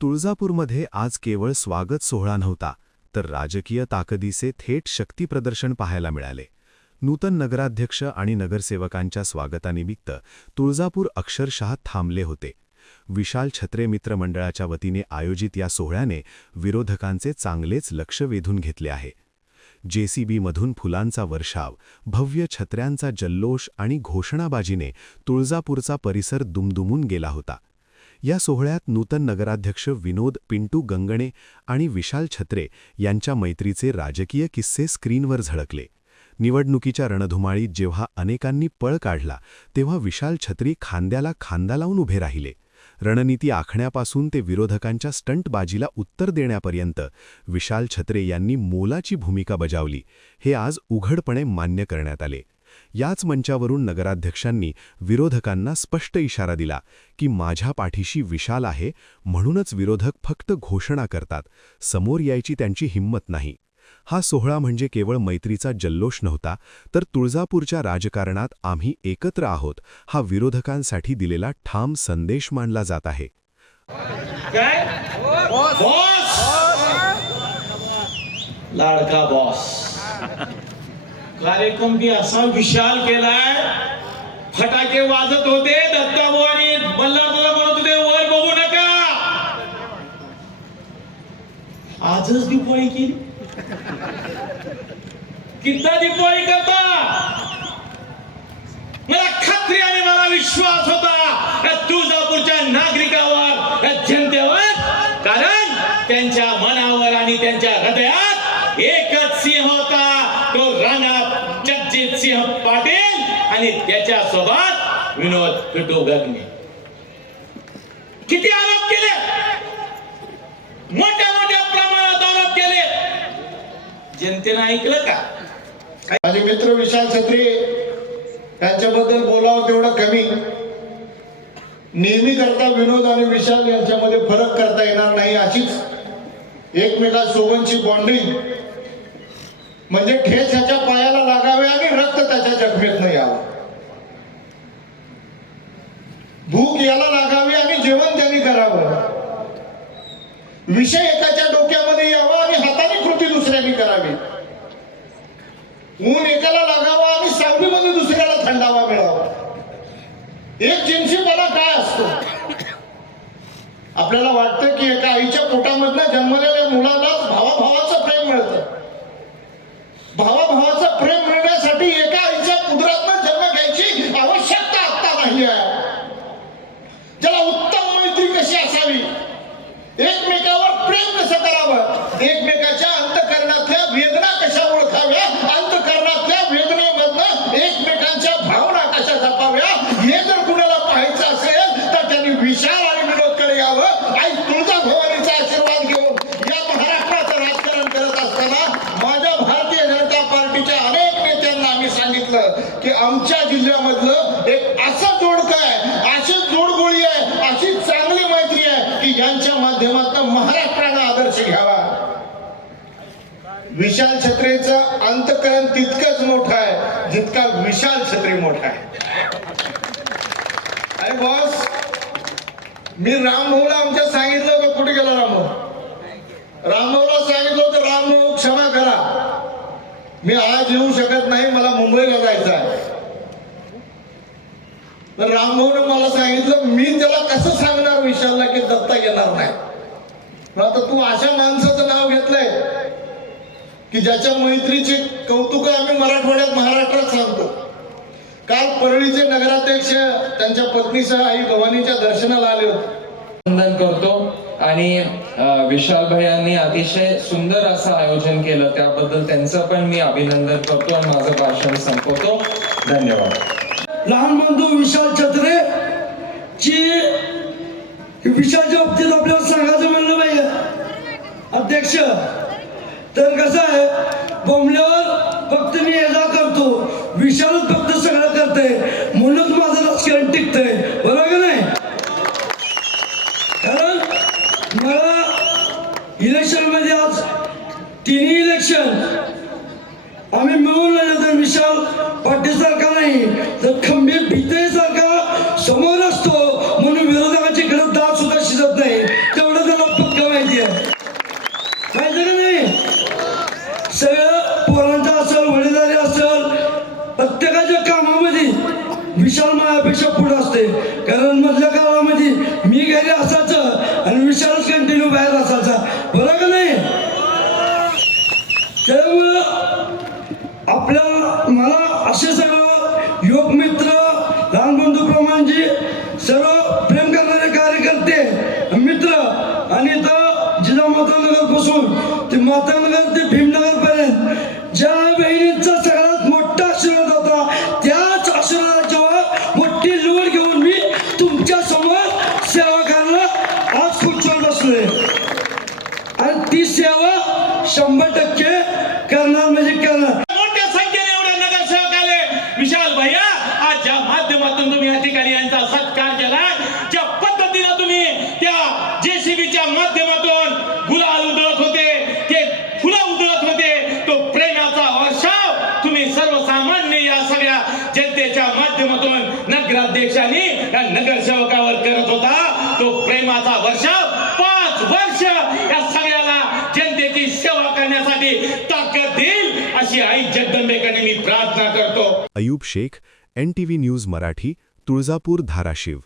तुळजापूरमध्ये आज केवळ स्वागत सोहळा नव्हता, तर राजकीय ताकदीचे थेट शक्तीप्रदर्शन पाहायला मिळाले. नूतन नगराध्यक्ष आणि नगरसेवकांच्या स्वागतानिमित्त तुळजापूर अक्षरशः थांबले होते. विशाल छत्रे मित्र मंडळाच्या वतीने आयोजित या सोहळ्याने विरोधकांचे चांगलेच लक्ष वेधून घेतले आहे. जेसीबीमधून फुलांचा वर्षाव, भव्य छत्र्यांचा जल्लोष आणि घोषणाबाजीने तुळजापूरचा परिसर दुमदुमून गेला होता. या सोहळ्यात नूतन नगराध्यक्ष विनोद पिंटू गंगणे आणि विशाल छत्रे यांच्या मैत्रीचे राजकीय किस्से स्क्रीनवर झळकले. निवडणुकीच्या रणधुमाळीत जेव्हा अनेकांनी पळ काढला, तेव्हा विशाल छत्री खांद्याला खांदा लावून उभे राहिले. रणनीती आखण्यापासून ते विरोधकांच्या स्टंटबाजीला उत्तर देण्यापर्यंत विशाल छत्रे यांनी मोलाची भूमिका बजावली, हे आज उघडपणे मान्य करण्यात आले. याच मंचावरून नगराध्यक्षांनी विरोधकांना स्पष्ट इशारा दिला की माझ्या पाठीशी विशाल आहे, म्हणूनच विरोधक फक्त घोषणा करतात, समोर यायची त्यांची हिंमत नाही. हा सोहळा म्हणजे केवळ मैत्रीचा जल्लोष नव्हता, तर तुळजापूरच्या राजकारणात आम्ही एकत्र आहोत हा विरोधकांसाठी दिलेला ठाम संदेश मानला जात आहे. लाडका बॉस कार्यक्रम भी असा विशाल केलाय, फटाके वाजत होते, दत्ताभाऊ आणि बल्लारदादा म्हणत होते वर बघू नका. आजच दिवाळी केली, किती दिवाळी करता. मला खात्री आणि मला विश्वास होता या तुळजापूरच्या नागरिकांवर, या जनतेवर, कारण त्यांच्या मनावर आणि त्यांच्या हृदयात एकच सिंह होता, तो राणा जगजित सिंह पाटील आणि त्याच्या सोबत विनोद पिंटू गंगणे. किती आरोप केले, मोठ्या मोठ्या प्रमाणात आरोप केले, जनतेने ऐकलं का? माझे मित्र विशाल छत्रे यांच्याबद्दल बोलावं तेवढं कमी. नेहमी करता विनोद आणि विशाल यांच्यामध्ये फरक करता येणार नाही, अशीच एकमेकांसोबतची बॉन्डिंग म्हणजे ठेच ह्याच्या पायाला लागावे आणि रक्त त्याच्या जखमेत न यावं, भूक याला लागावी आणि जेवण त्यांनी करावं, विषय एकाच्या डोक्यामध्ये यावा आणि हाताने कृती दुसऱ्याने करावी, ऊन एकाला लागावा आणि सावलीमध्ये दुसऱ्याला थंडावा मिळावा. एक जिन्सीपणा काय असतो? आपल्याला वाटतं की एका आईच्या पोटामधनं जन्मलेल्या मुलालाच भावाभावाचं प्रेम मिळतं. भावाभावाचं प्रेम मिळण्यासाठी एका आईच्या उदरातनं जन्म घ्यायची आवश्यकता आता नाही आहे. ज्याला उत्तम मैत्री कशी असावी, एकमेकावर प्रेम कसं करावं, एकमेकाच्या अंतःकरणातल्या वेदना कशा ओळखाव्या, अंतःकरणातल्या वेदनेमधनं एकमेकांच्या भावना कशा जपाव्या, हे जर कुणाला पाहायचं असेल तर त्यांनी विशाल आणि विनोदकडे यावं. आई तुळजाभवानीचा आशीर्वाद घेऊन या महाराष्ट्राचं राजकारण करत असताना माझ्या भारतीय जनता पार्टीच्या अनेक नेत्यांना आम्ही सांगितलं की आमच्या जिल्ह्यामधलं एक असं जोडकं आहे, अशी जोडगोळी आहे, अशी चांगली मैत्री आहे की यांच्या माध्यमातून महाराष्ट्रानं आदर्श घ्यावा. विशाल छत्रेचं अंतःकरण तितकंच मोठं आहे जितका विशाल छत्रे मोठा आहे. अरे बॉस, मी रामभाऊला आमच्या सांगितलं होतं, कुठे गेला रामभाऊ? रामभाऊला सांगितलं होतं, रामभाऊ क्षमा करा, मी आज येऊ शकत नाही, मला मुंबईला जायचं आहे. तर रामभाऊने मला सांगितलं, मी त्याला कसं सांगणार विशालला की दत्ता येणार नाही. आता तू अशा माणसाचं नाव घेतलंय की ज्याच्या मैत्रीचे कौतुक आम्ही मराठवाड्यात महाराष्ट्रात सांगतो. काल परळीचे नगराध्यक्ष त्यांच्या पत्नीसह आई भवानीच्या दर्शनाला आले होते. वंदन करतो आणि विशाल भैयांनी अतिशय सुंदर असं आयोजन केलं, त्याबद्दल त्यांचं पण मी अभिनंदन करतो आणि माझं भाषण संपवतो. धन्यवाद. लहान बंधू विशाल छत्रे ची विशालच्या बाबतीत आपल्याला सांगायचं म्हणलं पाहिजे अध्यक्ष, तर कसं आहे, बोंबल्यावर फक्त मी याला करतो, विशालच फक्त सगळं करते, म्हणूनच माझं राजकारण टिकतंय, बरोबर का नाही? कारण मला इलेक्शन मध्ये आज तिन्ही इलेक्शन आम्ही मिळून आले, तर विशाल पाटील सारखा नाही तर खंबीर भीते सारखा समोर असतो, म्हणून विरोधकाची गरज दात सुद्धा शिजत नाही, तेवढं त्याला विशाल माझ्यापेक्षा पुढे असते, कारण मधल्या काळामध्ये मी घरी असायचं आणि विशाल कंटिन्यू बाहेर असायचा, बरं का नाही? त्यामुळं आपल्या मला असे सर्व योग मित्र, लहान बंधूप्रमाणजी सर्व प्रेम करणारे कार्यकर्ते मित्र आणि इथं जिजामाता नगर पासून ते मातानगर ते भीमनगर पर्यंत ज्या बहिणींचा सगळ्यात मोठा आशीर्वाद होता, त्याच आशीर्वादाच्या मोठी लोड घेऊन मी तुमच्या समोर सेवा करायला आज खुर्चीवर बसलोय आणि ती सेवा 100% करणार म्हणजे करणार. मोठ्या संख्येने एवढे नगरसेवक आले. विशाल भैया, आज ज्या माध्यमातून तुम्ही या ठिकाणी यांचा सत्कार केला, ज्या पद्धतीने तुम्ही त्या जेसीबीच्या माध्यमातून गुलाल उधळत होते, ते फुलं उधळत होते, तो प्रेमाचा वर्षाव तुम्ही सर्वसामान्य या सगळ्या जनतेच्या माध्यमातून नगराध्यक्षांनी या नगरसेवकावर करत होता, तो प्रेमाचा वर्षाव 5 वर्ष या सगळ्याला जनतेची सेवा करण्यासाठी ताकद देईल अशी आई जगदंबेकडे मी प्रार्थना करतो. Ayub Shaikh, NTV news Marathi, Tuljapur, Dharashiv.